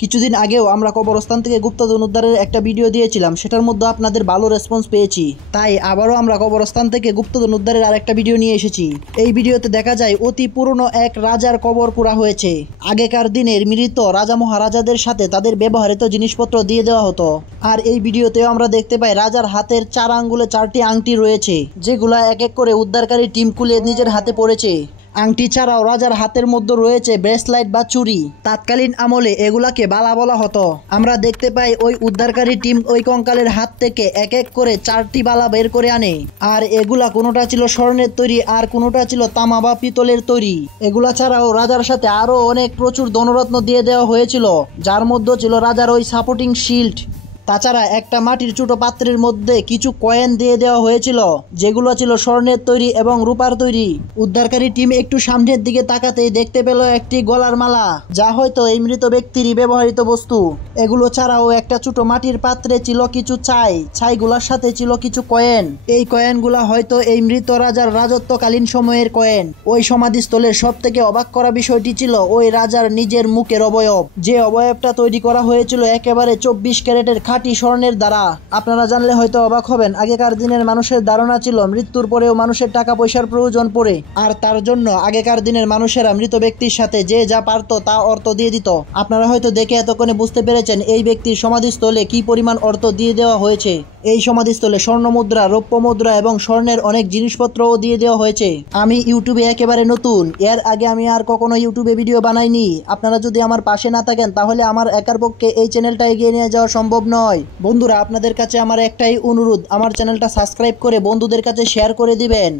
কিছুদিন আগেও আমরা কবরস্থান থেকে গুপ্তধন উদ্ধারের একটা ভিডিও দিয়েছিলাম, সেটার মধ্যে আপনাদের ভালো রেসপন্স পেয়েছি। তাই আবারও আমরা কবরস্থান থেকে গুপ্তধন উদ্ধারের আরেকটা ভিডিও নিয়ে এসেছি। এই ভিডিওতে দেখা যায় অতি পুরনো এক রাজার কবর পোড়া হয়েছে। আগেকার দিনের মৃত রাজা মহারাজাদের সাথে তাদের ব্যবহৃত জিনিসপত্র দিয়ে দেওয়া হতো। আর এই ভিডিওতেও আমরা দেখতে পাই রাজার হাতের 4 আঙ্গুলে 4টি আংটি রয়েছে, যেগুলা এক এক করে উদ্ধারকারী টিম খুলে নিজের হাতে পড়েছে। আংটি ছাড়াও রাজার হাতের মধ্যে রয়েছে ব্রেসলাইট বা চুড়ি। তৎকালীন আমলে এগুলাকে বালা বলা হতো। আমরা দেখতে পাই ওই উদ্ধারকারী টিম ওই কঙ্কালের হাত থেকে এক এক করে 4টি বালা বের করে আনে। আর এগুলা কোনোটা ছিল স্বর্ণের তৈরি, আর কোনোটা ছিল তামা বা পিতলের তৈরি। এগুলা ছাড়াও রাজার সাথে আরো অনেক প্রচুর ধনরত্ন দিয়ে দেওয়া হয়েছিল, যার মধ্যে ছিল রাজার ওই সাপোর্টিং শিল্ড। তাছাড়া একটা মাটির ছোট পাত্রের মধ্যে কিছু কয়েন দিয়ে দেওয়া হয়েছিল, যেগুলো ছিল স্বর্ণের তৈরি এবং রূপার তৈরি। উদ্ধারকারী টিম একটু সামনের দিকে তাকাতেই দেখতে পেল একটি গলার মালা, যা হয়তো এই মৃত ব্যক্তিরই ব্যবহৃত বস্তু। এগুলো ছাড়াও একটা ছোট মাটির পাত্রে ছিল কিছু ছাইগুলোর সাথে ছিল কিছু কয়েন। এই কয়েনগুলা হয়তো এই মৃত রাজার রাজত্বকালীন সময়ের কয়েন। ওই সমাধিস্থলের সব থেকে অবাক করা বিষয়টি ছিল ওই রাজার নিজের মুখের অবয়ব, যে অবয়বটা তৈরি করা হয়েছিল একেবারে 24 ক্যারেটের খাঁটি স্বর্ণের দ্বারা। আপনারা জানলে হয়তো অবাক হবেন, আগেকার দিনের মানুষের ধারণা ছিল মৃত্যুর পরেও মানুষের টাকা পয়সার প্রয়োজন পড়ে, আর তার জন্য আগেকার দিনের মানুষেরা মৃত ব্যক্তির সাথে যে যা পারত তা অর্থ দিয়ে দিত। আপনারা হয়তো দেখে এতক্ষণে বুঝতে পেরেছেন এই ব্যক্তির সমাধিস্থলে কি পরিমাণ অর্থ দিয়ে দেওয়া হয়েছে। এই সমাধিস্থলে স্বর্ণ মুদ্রা, রৌপ্য মুদ্রা এবং স্বর্ণের অনেক জিনিসপত্রও দিয়ে দেওয়া হয়েছে। আমি ইউটিউবে একেবারে নতুন, এর আগে আমি আর কখনো ইউটিউবে ভিডিও বানাইনি। আপনারা যদি আমার পাশে না থাকেন তাহলে আমার একার পক্ষে এই চ্যানেলটা এগিয়ে নিয়ে যাওয়া সম্ভব নয়। বন্ধুরা, আপনাদের কাছে আমার একটাই অনুরোধ, আমার চ্যানেলটা সাবস্ক্রাইব করে বন্ধুদের কাছে শেয়ার করে দিবেন।